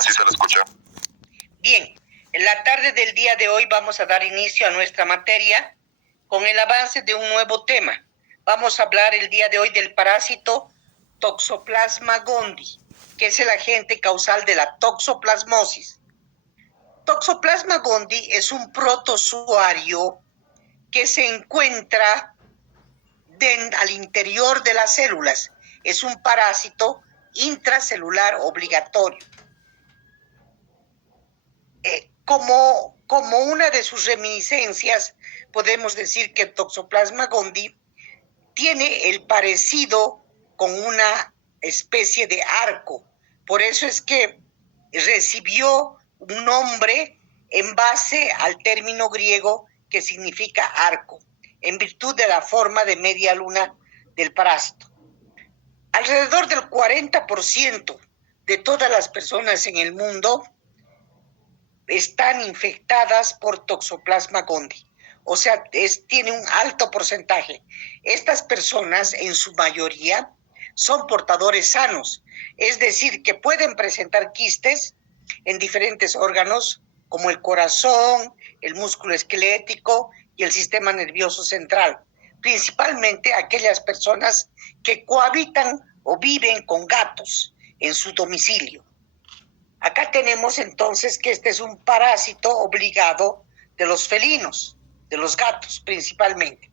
sí se le escucha. Bien, en la tarde del día de hoy vamos a dar inicio a nuestra materia con el avance de un nuevo tema. Vamos a hablar el día de hoy del parásito Toxoplasma gondii, que es el agente causal de la toxoplasmosis. Toxoplasma gondii es un protozoario que se encuentra al interior de las células. Es un parásito intracelular obligatorio. Como una de sus reminiscencias, podemos decir que Toxoplasma gondii tiene el parecido con una especie de arco. Por eso es que recibió un nombre en base al término griego que significa arco, en virtud de la forma de media luna del parásito. Alrededor del 40% de todas las personas en el mundo están infectadas por Toxoplasma gondii. O sea, tiene un alto porcentaje. Estas personas, en su mayoría, son portadores sanos. Es decir, que pueden presentar quistes en diferentes órganos, como el corazón, el músculo esquelético y el sistema nervioso central. Principalmente aquellas personas que cohabitan o viven con gatos en su domicilio. Acá tenemos entonces que este es un parásito obligado de los felinos, de los gatos principalmente.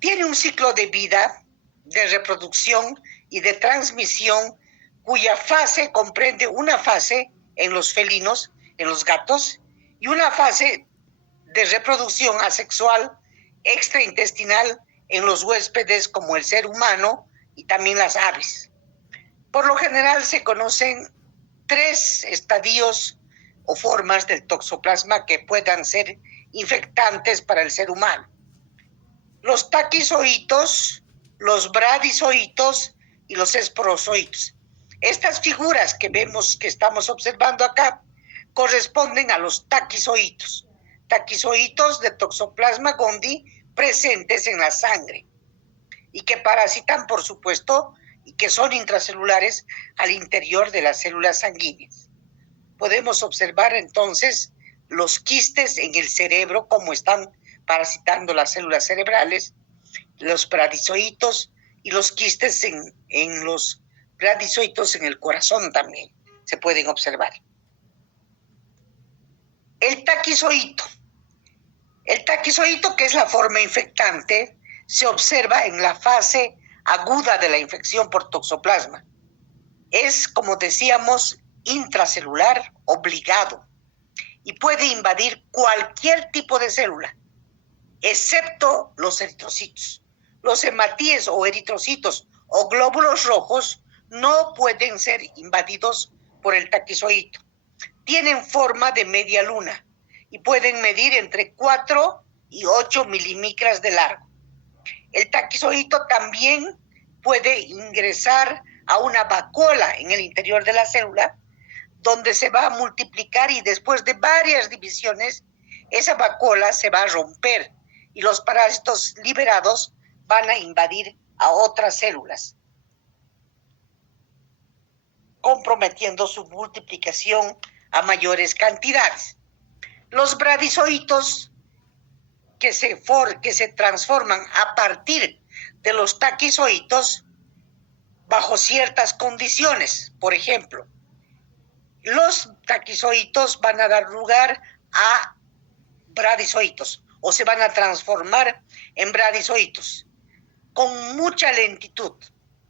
Tiene un ciclo de vida, de reproducción y de transmisión, cuya fase comprende una fase en los felinos, en los gatos, y una fase de reproducción asexual extraintestinal en los huéspedes como el ser humano y también las aves. Por lo general se conocen 3 estadios o formas del toxoplasma que puedan ser infectantes para el ser humano. Los taquizoitos, los bradizoitos y los esporozoitos. Estas figuras que vemos, que estamos observando acá, corresponden a los taquizoitos. Taquizoitos de Toxoplasma gondii presentes en la sangre y que parasitan, por supuesto, y que son intracelulares al interior de las células sanguíneas. Podemos observar entonces los quistes en el cerebro, como están parasitando las células cerebrales, los bradizoitos y los quistes en los bradizoitos en el corazón también se pueden observar. El taquizoito, que es la forma infectante, se observa en la fase aguda de la infección por toxoplasma. Es, como decíamos, intracelular obligado y puede invadir cualquier tipo de célula, excepto los eritrocitos. Los hematíes o eritrocitos o glóbulos rojos no pueden ser invadidos por el taquizoito. Tienen forma de media luna y pueden medir entre 4 y 8 milímetros de largo. El taquizoito también puede ingresar a una vacuola en el interior de la célula, donde se va a multiplicar y después de varias divisiones, esa vacuola se va a romper y los parásitos liberados van a invadir a otras células, comprometiendo su multiplicación a mayores cantidades. Los bradizoitos que se transforman a partir de los taquizoitos bajo ciertas condiciones. Por ejemplo, los taquizoitos van a dar lugar a bradizoitos o se van a transformar en bradizoitos con mucha lentitud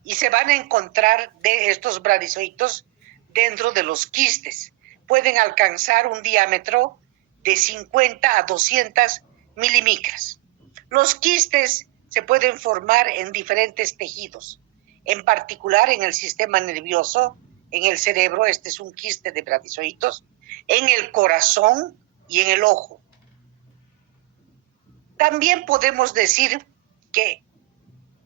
y se van a encontrar de estos bradizoitos dentro de los quistes. Pueden alcanzar un diámetro de 50 a 200 milímetros. Los quistes se pueden formar en diferentes tejidos, en particular en el sistema nervioso, en el cerebro, este es un quiste de bradizoitos, en el corazón y en el ojo. También podemos decir que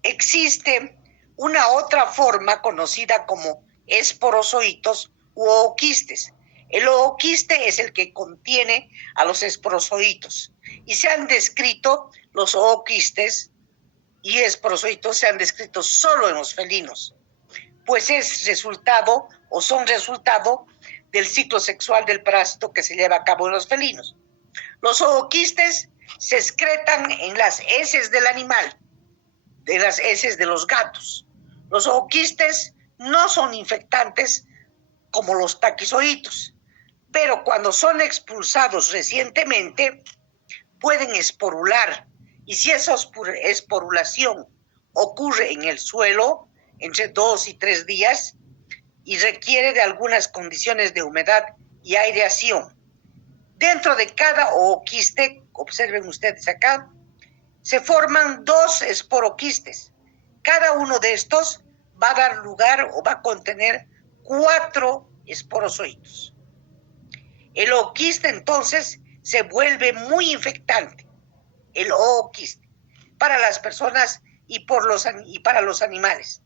existe una otra forma conocida como esporozoitos u ooquistes. El ooquiste es el que contiene a los esporozoitos y se han descrito los ooquistes y esporozoitos se han descrito solo en los felinos, pues es resultado o son resultado del ciclo sexual del parásito que se lleva a cabo en los felinos. Los ooquistes se excretan en las heces del animal, de las heces de los gatos. Los ooquistes no son infectantes como los taquizoitos, pero cuando son expulsados recientemente pueden esporular, y si esa esporulación ocurre en el suelo entre 2 y 3 días y requiere de algunas condiciones de humedad y aireación. Dentro de cada ooquiste, observen ustedes acá, se forman 2 esporoquistes. Cada uno de estos va a dar lugar o va a contener 4 esporozoitos. El ooquiste entonces se vuelve muy infectante, el ooquiste, para las personas y para los animales.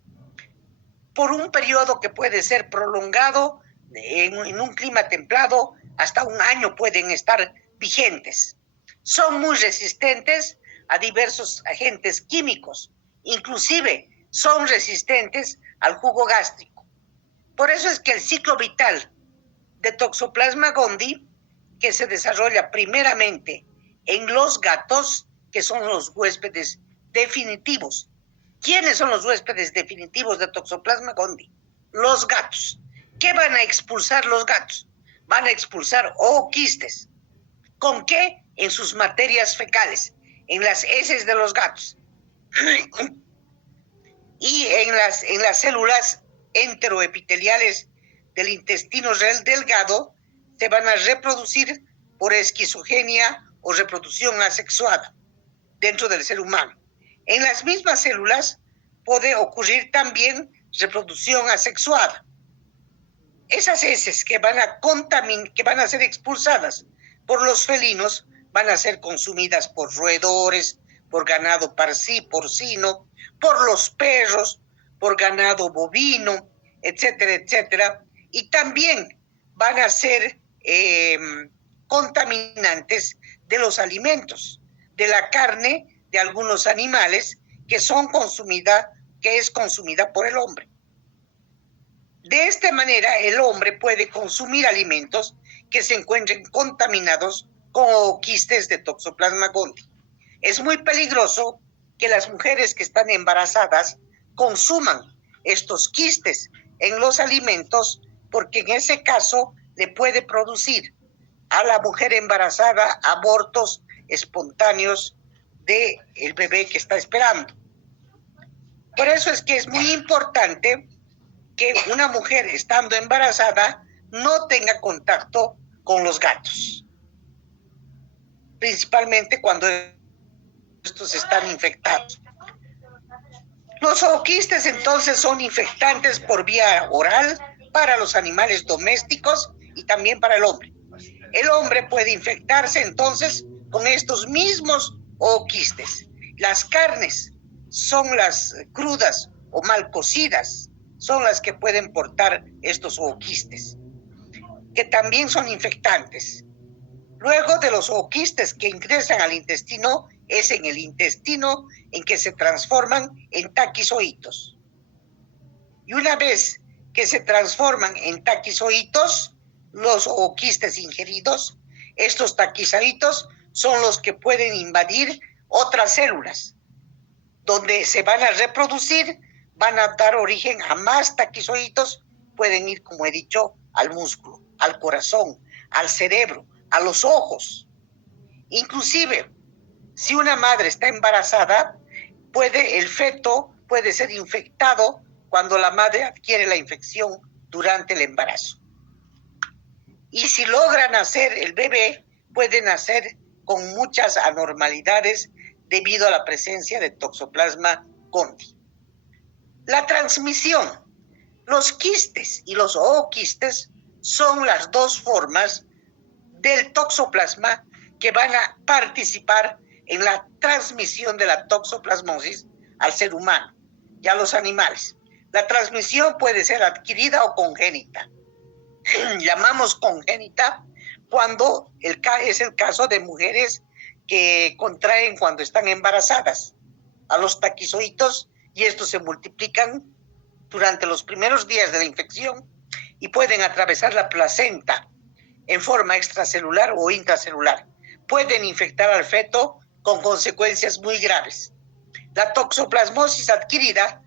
Por un periodo que puede ser prolongado, en un clima templado, hasta 1 año pueden estar vigentes. Son muy resistentes a diversos agentes químicos, inclusive son resistentes al jugo gástrico. Por eso es que el ciclo vital de Toxoplasma gondii, que se desarrolla primeramente en los gatos, que son los huéspedes definitivos. ¿Quiénes son los huéspedes definitivos de Toxoplasma gondii? Los gatos. ¿Qué van a expulsar los gatos? Van a expulsar ooquistes. ¿Con qué? En sus materias fecales, en las heces de los gatos. Y en las células enteroepiteliales del intestino delgado se van a reproducir por esquizogenia o reproducción asexuada dentro del ser humano. En las mismas células puede ocurrir también reproducción asexuada. Esas heces que van a ser expulsadas por los felinos van a ser consumidas por roedores, por ganado porcino, por los perros, por ganado bovino, etcétera, etcétera. Y también van a ser contaminantes de los alimentos, de la carne de algunos animales que es consumida por el hombre. De esta manera, el hombre puede consumir alimentos que se encuentren contaminados con ooquistes de Toxoplasma gondii. Es muy peligroso que las mujeres que están embarazadas consuman estos quistes en los alimentos, porque en ese caso le puede producir a la mujer embarazada abortos espontáneos del bebé que está esperando. Por eso es que es muy importante que una mujer estando embarazada no tenga contacto con los gatos, principalmente cuando estos están infectados. Los ooquistes entonces son infectantes por vía oral para los animales domésticos y también para el hombre. El hombre puede infectarse entonces con estos mismos ooquistes. Las carnes son las crudas o mal cocidas, son las que pueden portar estos ooquistes, que también son infectantes. Luego de los ooquistes que ingresan al intestino, es en el intestino en que se transforman en taquizoitos. Y una vez que se transforman en taquizoitos, los ooquistes ingeridos, estos taquizoitos son los que pueden invadir otras células, donde se van a reproducir, van a dar origen a más taquizoitos, pueden ir, como he dicho, al músculo, al corazón, al cerebro, a los ojos. Inclusive, si una madre está embarazada, el feto puede ser infectado cuando la madre adquiere la infección durante el embarazo. Y si logra nacer el bebé, puede nacer con muchas anormalidades debido a la presencia de Toxoplasma gondii. La transmisión. Los quistes y los ooquistes son las 2 formas del toxoplasma que van a participar en la transmisión de la toxoplasmosis al ser humano y a los animales. La transmisión puede ser adquirida o congénita. Llamamos congénita cuando es el caso de mujeres que contraen cuando están embarazadas a los taquizoitos y estos se multiplican durante los primeros días de la infección y pueden atravesar la placenta en forma extracelular o intracelular. Pueden infectar al feto con consecuencias muy graves. La toxoplasmosis adquirida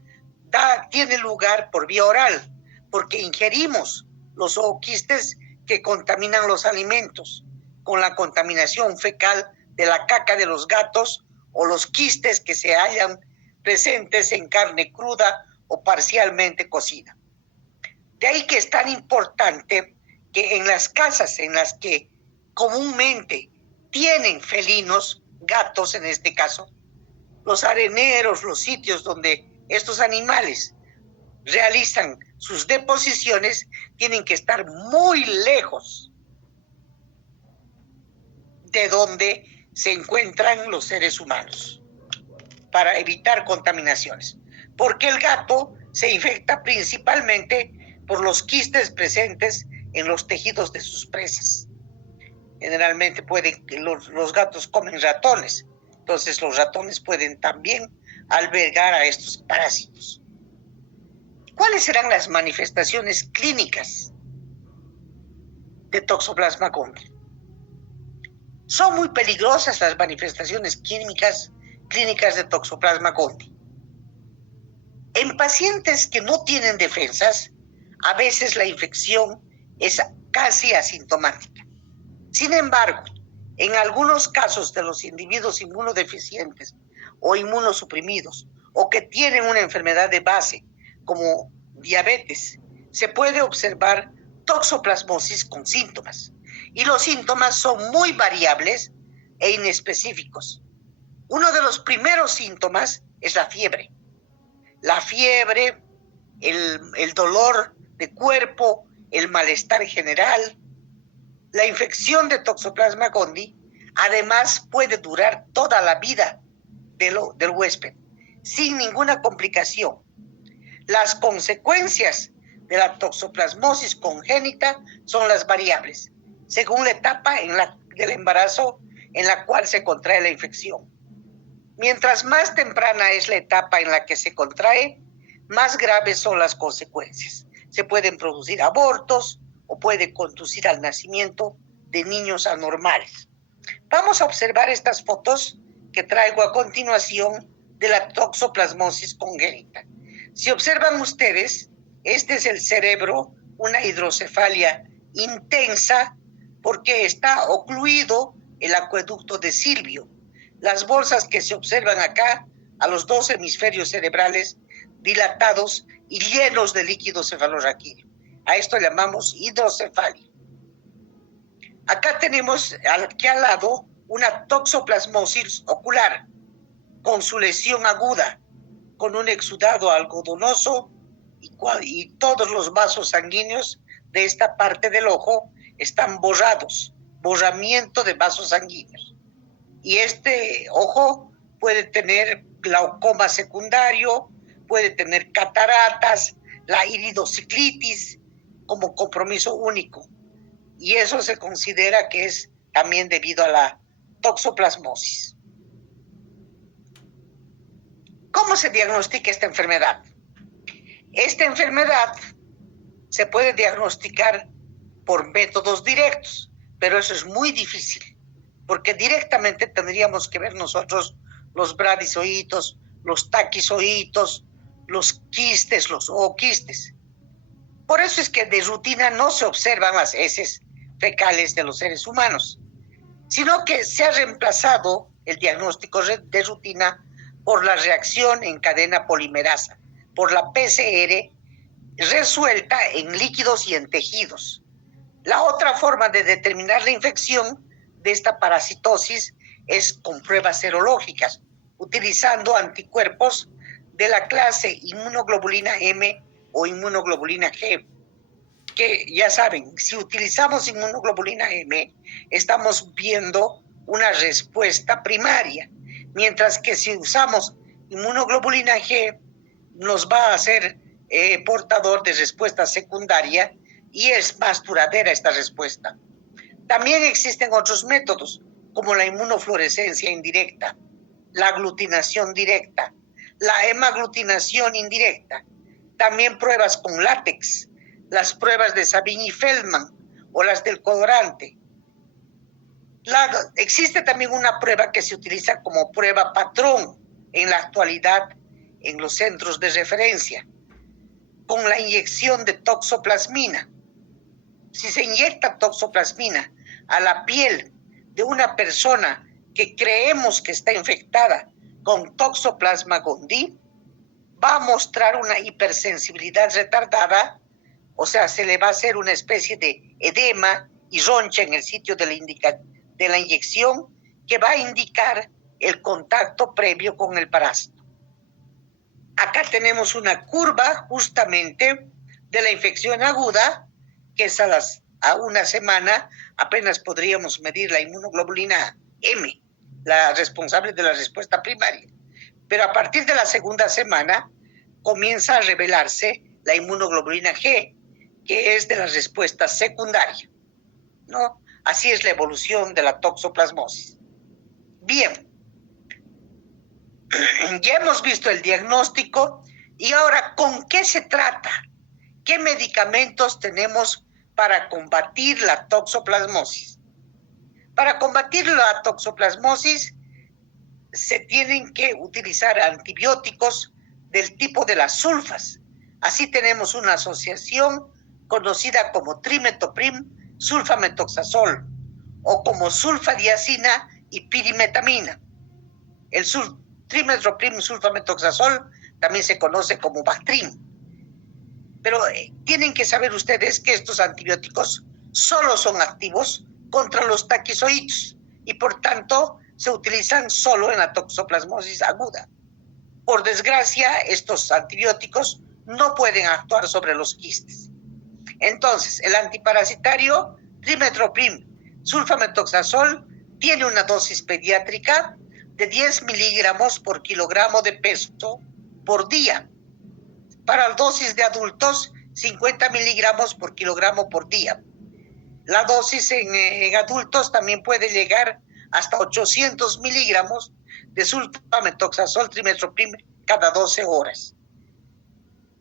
tiene lugar por vía oral, porque ingerimos los ooquistes que contaminan los alimentos, con la contaminación fecal de la caca de los gatos o los quistes que se hallan presentes en carne cruda o parcialmente cocida. De ahí que es tan importante que en las casas en las que comúnmente tienen felinos, gatos en este caso, los areneros, los sitios donde estos animales realizan sus deposiciones, tienen que estar muy lejos de donde se encuentran los seres humanos para evitar contaminaciones. Porque el gato se infecta principalmente por los quistes presentes en los tejidos de sus presas. Generalmente los gatos comen ratones, entonces los ratones pueden también albergar a estos parásitos. ¿Cuáles serán las manifestaciones clínicas de Toxoplasma gondii? Son muy peligrosas las manifestaciones clínicas de Toxoplasma gondii. En pacientes que no tienen defensas, a veces la infección es casi asintomática. Sin embargo, en algunos casos de los individuos inmunodeficientes o inmunosuprimidos o que tienen una enfermedad de base como diabetes, se puede observar toxoplasmosis con síntomas. Y los síntomas son muy variables e inespecíficos. Uno de los primeros síntomas es la fiebre. La fiebre, el dolor de cuerpo, el malestar general. La infección de Toxoplasma gondii además puede durar toda la vida del huésped, sin ninguna complicación. Las consecuencias de la toxoplasmosis congénita son las variables, según la etapa del embarazo en la cual se contrae la infección. Mientras más temprana es la etapa en la que se contrae, más graves son las consecuencias. Se pueden producir abortos o puede conducir al nacimiento de niños anormales. Vamos a observar estas fotos que traigo a continuación de la toxoplasmosis congénita. Si observan ustedes, este es el cerebro, una hidrocefalia intensa, porque está ocluido el acueducto de Silvio. Las bolsas que se observan acá, a los dos hemisferios cerebrales dilatados y llenos de líquido cefalorraquídeo. A esto llamamos hidrocefalia. Acá tenemos aquí al lado una toxoplasmosis ocular con su lesión aguda, con un exudado algodonoso y todos los vasos sanguíneos de esta parte del ojo están borrados, borramiento de vasos sanguíneos. Y este ojo puede tener glaucoma secundario, puede tener cataratas, la iridociclitis como compromiso único. Y eso se considera que es también debido a la toxoplasmosis. ¿Cómo se diagnostica esta enfermedad? Esta enfermedad se puede diagnosticar por métodos directos, pero eso es muy difícil, porque directamente tendríamos que ver nosotros los bradizoitos, los taquizoitos, los quistes, los ooquistes. Por eso es que de rutina no se observan las heces fecales de los seres humanos, sino que se ha reemplazado el diagnóstico de rutina por la reacción en cadena polimerasa, por la PCR resuelta en líquidos y en tejidos. La otra forma de determinar la infección de esta parasitosis es con pruebas serológicas, utilizando anticuerpos de la clase inmunoglobulina M o inmunoglobulina G, que ya saben, si utilizamos inmunoglobulina M, estamos viendo una respuesta primaria, mientras que si usamos inmunoglobulina G, nos va a hacer portador de respuesta secundaria y es más duradera esta respuesta. También existen otros métodos, como la inmunofluorescencia indirecta, la aglutinación directa, la hemaglutinación indirecta, también pruebas con látex, las pruebas de Sabin y Feldman o las del colorante. Existe también una prueba que se utiliza como prueba patrón en la actualidad en los centros de referencia, con la inyección de toxoplasmina. Si se inyecta toxoplasmina a la piel de una persona que creemos que está infectada con Toxoplasma gondii, va a mostrar una hipersensibilidad retardada, o sea, se le va a hacer una especie de edema y roncha en el sitio de la inyección que va a indicar el contacto previo con el parásito. Acá tenemos una curva justamente de la infección aguda, que es a una semana apenas podríamos medir la inmunoglobulina M, la responsable de la respuesta primaria. Pero a partir de la segunda semana comienza a revelarse la inmunoglobulina G, que es de la respuesta secundaria, ¿no? Así es la evolución de la toxoplasmosis. Bien, ya hemos visto el diagnóstico y ahora, ¿con qué se trata? ¿Qué medicamentos tenemos para combatir la toxoplasmosis? Para combatir la toxoplasmosis se tienen que utilizar antibióticos del tipo de las sulfas. Así tenemos una asociación conocida como trimetoprim sulfametoxazol o como sulfadiazina y pirimetamina. El trimetoprim sulfametoxazol también se conoce como Bactrim. Pero tienen que saber ustedes que estos antibióticos solo son activos contra los taquizoides y por tanto se utilizan solo en la toxoplasmosis aguda. Por desgracia, estos antibióticos no pueden actuar sobre los quistes. Entonces, el antiparasitario trimetoprim sulfametoxazol tiene una dosis pediátrica de 10 miligramos por kilogramo de peso por día. Para la dosis de adultos, 50 miligramos por kilogramo por día. La dosis en adultos también puede llegar hasta 800 miligramos de sulfametoxazol trimetoprim cada 12 horas.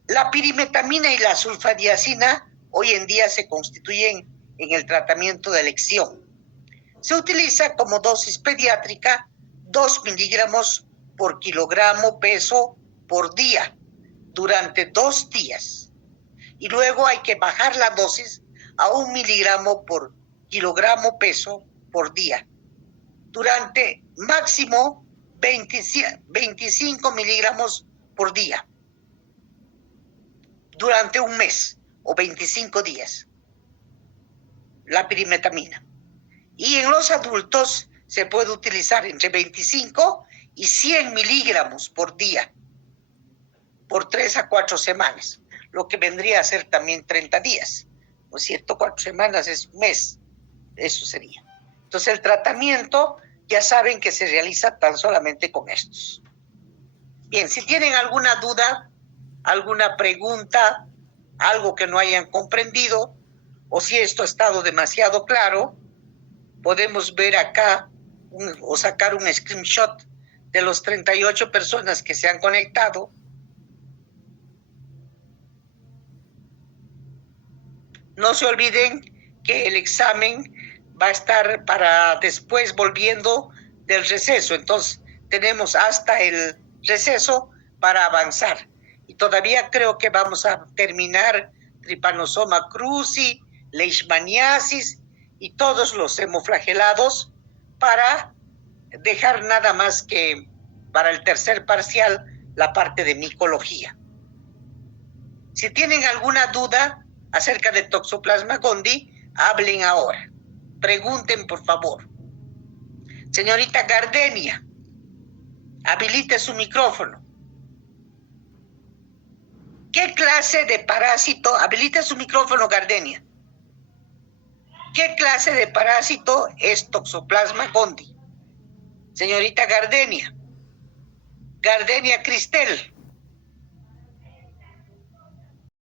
La pirimetamina y la sulfadiazina hoy en día se constituyen en el tratamiento de elección. Se utiliza como dosis pediátrica 2 miligramos por kilogramo peso por día durante 2 días. Y luego hay que bajar la dosis a 1 miligramo por kilogramo peso por día durante máximo 25 miligramos por día durante un mes o 25 días, la pirimetamina. Y en los adultos se puede utilizar entre 25 y 100 miligramos por día por 3 a 4 semanas, lo que vendría a ser también 30 días, ¿no es cierto? 4 semanas es un mes, eso sería. Entonces el tratamiento ya saben que se realiza tan solamente con estos. Bien, si tienen alguna duda, alguna pregunta, algo que no hayan comprendido, o si esto ha estado demasiado claro, podemos ver acá o sacar un screenshot de los 38 personas que se han conectado. No se olviden que el examen va a estar para después volviendo del receso. Entonces, tenemos hasta el receso para avanzar. Y todavía creo que vamos a terminar Trypanosoma cruzi, Leishmaniasis y todos los hemoflagelados para dejar nada más que para el tercer parcial la parte de micología. Si tienen alguna duda acerca de Toxoplasma gondii, hablen ahora. Pregunten, por favor. Señorita Gardenia, habilite su micrófono. ¿Qué clase de parásito? Habilite su micrófono, Gardenia. ¿Qué clase de parásito es Toxoplasma gondii? Señorita Gardenia. Gardenia Cristel.